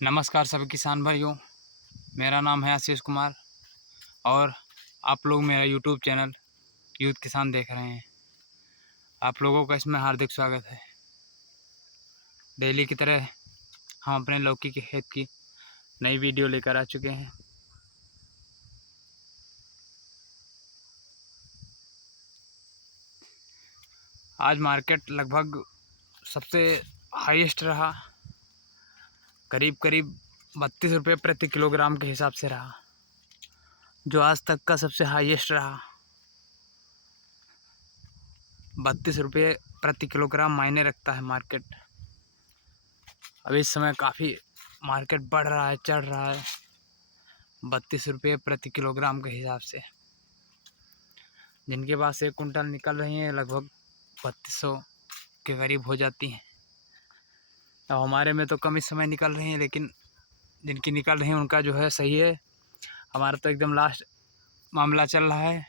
नमस्कार सभी किसान भाइयों। मेरा नाम है आशीष कुमार और आप लोग मेरा यूट्यूब चैनल यूथ किसान देख रहे हैं। आप लोगों का इसमें हार्दिक स्वागत है। डेली की तरह हम अपने लौकी के खेत की नई वीडियो लेकर आ चुके हैं। आज मार्केट लगभग सबसे हाईएस्ट रहा, करीब करीब 32 रुपये प्रति किलोग्राम के हिसाब से रहा, जो आज तक का सबसे हाईएस्ट रहा। 32 रुपये प्रति किलोग्राम मायने रखता है मार्केट। अब इस समय काफ़ी मार्केट बढ़ रहा है, चढ़ रहा है 32 रुपये प्रति किलोग्राम के हिसाब से। जिनके पास 1 कुंटल निकल रही हैं लगभग 3200 के करीब हो जाती हैं। अब हमारे में तो कम इस समय निकल रही हैं, लेकिन जिनकी निकल रही हैं उनका जो है सही है। हमारा तो एकदम लास्ट मामला चल रहा है।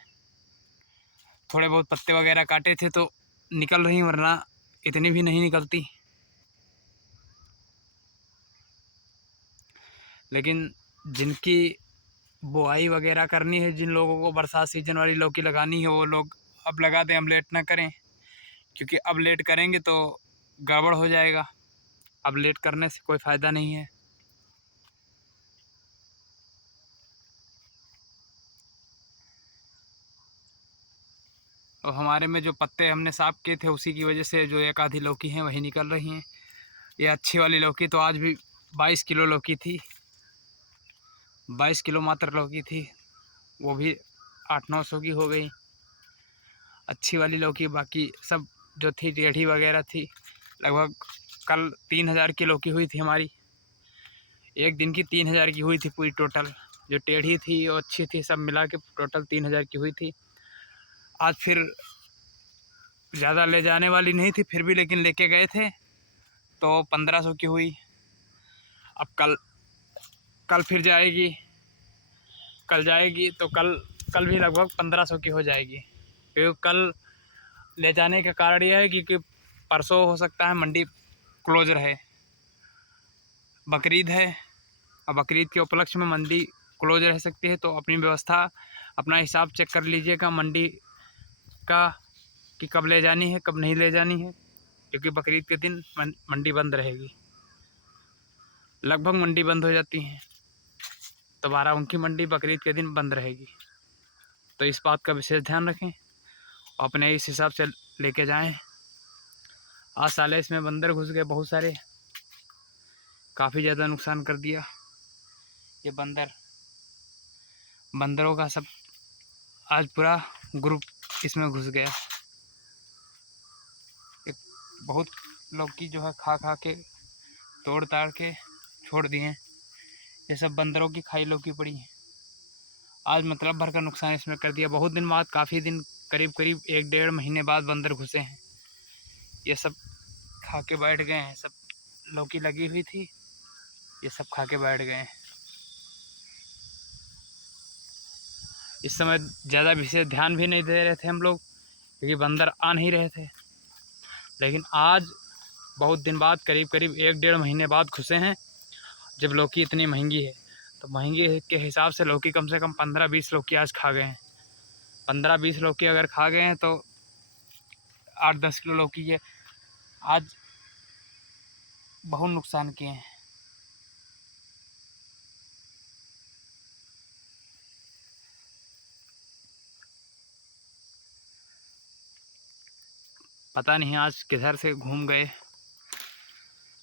थोड़े बहुत पत्ते वगैरह काटे थे तो निकल रही, वरना इतनी भी नहीं निकलती। लेकिन जिनकी बुआई वगैरह करनी है, जिन लोगों को बरसात सीजन वाली लौकी लगानी है, वो लोग अब लगा दें, अब लेट ना करें, क्योंकि अब लेट करेंगे तो गड़बड़ हो जाएगा। अब लेट करने से कोई फ़ायदा नहीं है। और हमारे में जो पत्ते हमने साफ़ किए थे उसी की वजह से जो एक आधी लौकी हैं वही निकल रही हैं। ये अच्छी वाली लौकी तो आज भी 22 किलो लौकी थी, 22 किलो मात्र लौकी थी, वो भी 800-900 की हो गई अच्छी वाली लौकी। बाकी सब जो थी टेढ़ी वगैरह थी। लगभग कल 3000 की लौकी हुई थी हमारी, एक दिन की 3000 की हुई थी पूरी टोटल। जो टेढ़ी थी और अच्छी थी सब मिला के टोटल 3000 की हुई थी। आज फिर ज़्यादा ले जाने वाली नहीं थी, फिर भी लेकिन लेके गए थे तो 1500 की हुई। अब कल फिर जाएगी, कल जाएगी तो कल भी लगभग 1500 की हो जाएगी। क्योंकि कल ले जाने का कारण यह है कि परसों हो सकता है मंडी क्लोज रहे, बकरीद है, और बकरीद के उपलक्ष्य में मंडी क्लोज रह सकती है। तो अपनी व्यवस्था, अपना हिसाब चेक कर लीजिएगा मंडी का कि कब ले जानी है कब नहीं ले जानी है, क्योंकि बकरीद के दिन मंडी बंद रहेगी। लगभग मंडी बंद हो जाती है तो बाराबंकी मंडी बकरीद के दिन बंद रहेगी। तो इस बात का विशेष ध्यान रखें और अपने इस हिसाब से लेके जाएं। आज साले इसमें बंदर घुस गए बहुत सारे, काफ़ी ज़्यादा नुकसान कर दिया। ये बंदरों का सब आज पूरा ग्रुप इसमें घुस गया। एक बहुत लौकी जो है खा के तोड़ ताड़ के छोड़ दिए। ये सब बंदरों की खाई लौकी पड़ी है। आज मतलब भर का नुकसान इसमें कर दिया। बहुत दिन बाद, काफ़ी दिन, करीब करीब 1-1.5 महीने बाद बंदर घुसे हैं। ये सब खा के बैठ गए हैं। सब लौकी लगी हुई थी, ये सब खा के बैठ गए हैं। इस समय ज़्यादा विशेष ध्यान भी नहीं दे रहे थे हम लोग, क्योंकि बंदर आ नहीं रहे थे। लेकिन आज बहुत दिन बाद, करीब करीब 1-1.5 महीने बाद घुसे हैं। जब लौकी इतनी महंगी है तो महंगी के हिसाब से लौकी कम से कम 15-20 लौकी आज खा गए हैं। 15-20 लौकी अगर खा गए हैं तो 8-10 किलो लौकी ये आज बहुत नुकसान किए हैं। पता नहीं आज किधर से घूम गए।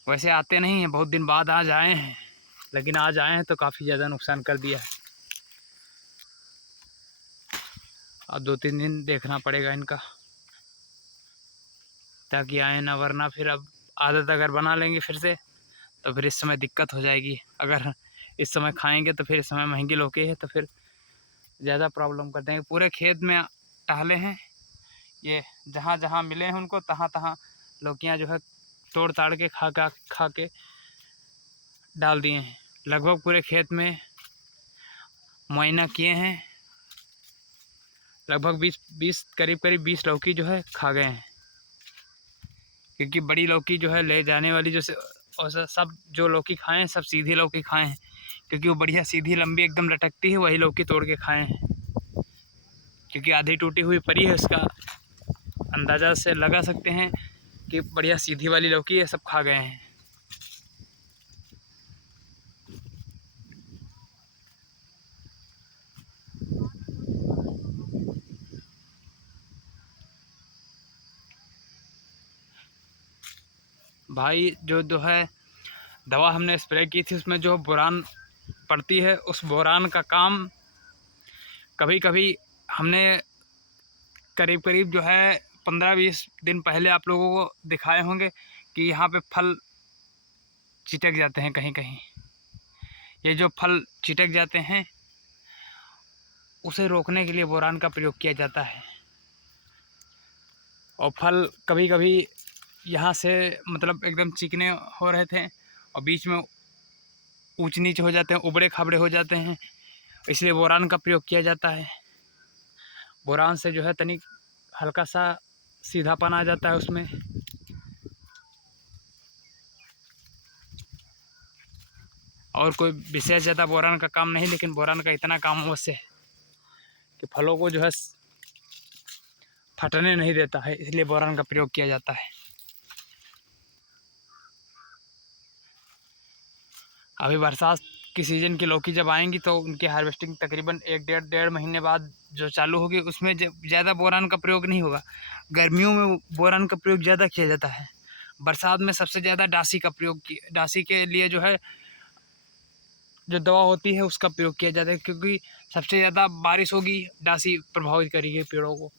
वैसे आते नहीं हैं, बहुत दिन बाद आज आए हैं, लेकिन आज आए हैं तो काफ़ी ज़्यादा नुकसान कर दिया है। अब 2-3 दिन देखना पड़ेगा इनका, ताकि आए ना, वरना फिर अब आदत अगर बना लेंगे फिर से तो फिर इस समय दिक्कत हो जाएगी। अगर इस समय खाएंगे तो फिर इस समय महंगी लौकी है तो फिर ज़्यादा प्रॉब्लम कर देंगे। पूरे खेत में टहले हैं ये, जहाँ जहाँ मिले हैं उनको तहाँ तहाँ लौकियाँ जो है तोड़ ताड़ के खा के डाल दिए हैं। लगभग पूरे खेत में मुआयना किए हैं। लगभग 20 करीब 20 लौकी जो है खा गए हैं। क्योंकि बड़ी लौकी जो है ले जाने वाली, जो और सब जो लौकी खाएँ हैं सब सीधी लौकी खाएँ हैं, क्योंकि वो बढ़िया सीधी लंबी एकदम लटकती है, वही लौकी तोड़ के खाएँ हैं। क्योंकि आधी टूटी हुई पड़ी है, उसका अंदाज़ा से लगा सकते हैं कि बढ़िया सीधी वाली लौकी है, सब खा गए हैं। भाई जो है दवा हमने स्प्रे की थी, उसमें जो बोरान पड़ती है, उस बोरान का काम कभी कभी हमने करीब करीब जो है 15-20 दिन पहले आप लोगों को दिखाए होंगे कि यहाँ पे फल चिटक जाते हैं कहीं कहीं। ये जो फल चिटक जाते हैं उसे रोकने के लिए बोरान का प्रयोग किया जाता है। और फल कभी कभी यहाँ से मतलब एकदम चिकने हो रहे थे और बीच में ऊंच नीच हो जाते हैं, उबड़े खाबड़े हो जाते हैं, इसलिए बोरान का प्रयोग किया जाता है। बोरान से जो है तनिक हल्का सा सीधापन आ जाता है उसमें। और कोई विशेष ज़्यादा बोरान का काम नहीं, लेकिन बोरान का इतना काम अवश्य है कि फलों को जो है फटने नहीं देता है, इसलिए बोरान का प्रयोग किया जाता है। अभी बरसात की सीज़न की लौकी जब आएंगी तो उनकी हार्वेस्टिंग तकरीबन 1-1.5 महीने बाद जो चालू होगी, उसमें ज़्यादा बोरान का प्रयोग नहीं होगा। गर्मियों में बोरान का प्रयोग ज़्यादा किया जाता है। बरसात में सबसे ज़्यादा डासी का प्रयोग डासी के लिए जो है जो दवा होती है उसका प्रयोग किया जाता है, क्योंकि सबसे ज़्यादा बारिश होगी, डासी प्रभावित करेगी पेड़ों को,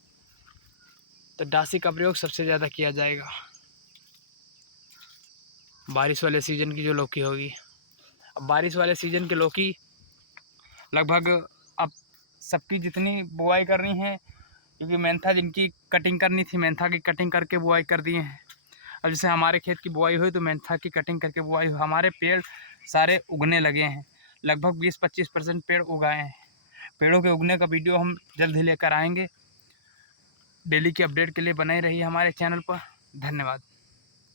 तो डासी का प्रयोग सबसे ज़्यादा किया जाएगा बारिश वाले सीज़न की जो लौकी होगी। अब बारिश वाले सीज़न की लौकी लगभग अब सबकी जितनी बुआई करनी है, क्योंकि मेंथा जिनकी कटिंग करनी थी, मेंथा की कटिंग करके बुआई कर दिए हैं। अब जैसे हमारे खेत की बुआई हुई तो मेंथा की कटिंग करके बुआई हुई। हमारे पेड़ सारे उगने लगे हैं, लगभग 20-25% पेड़ उगाए हैं। पेड़ों के उगने का वीडियो हम जल्द ही लेकर आएंगे। डेली की अपडेट के लिए बने रहिए हमारे चैनल पर। धन्यवाद।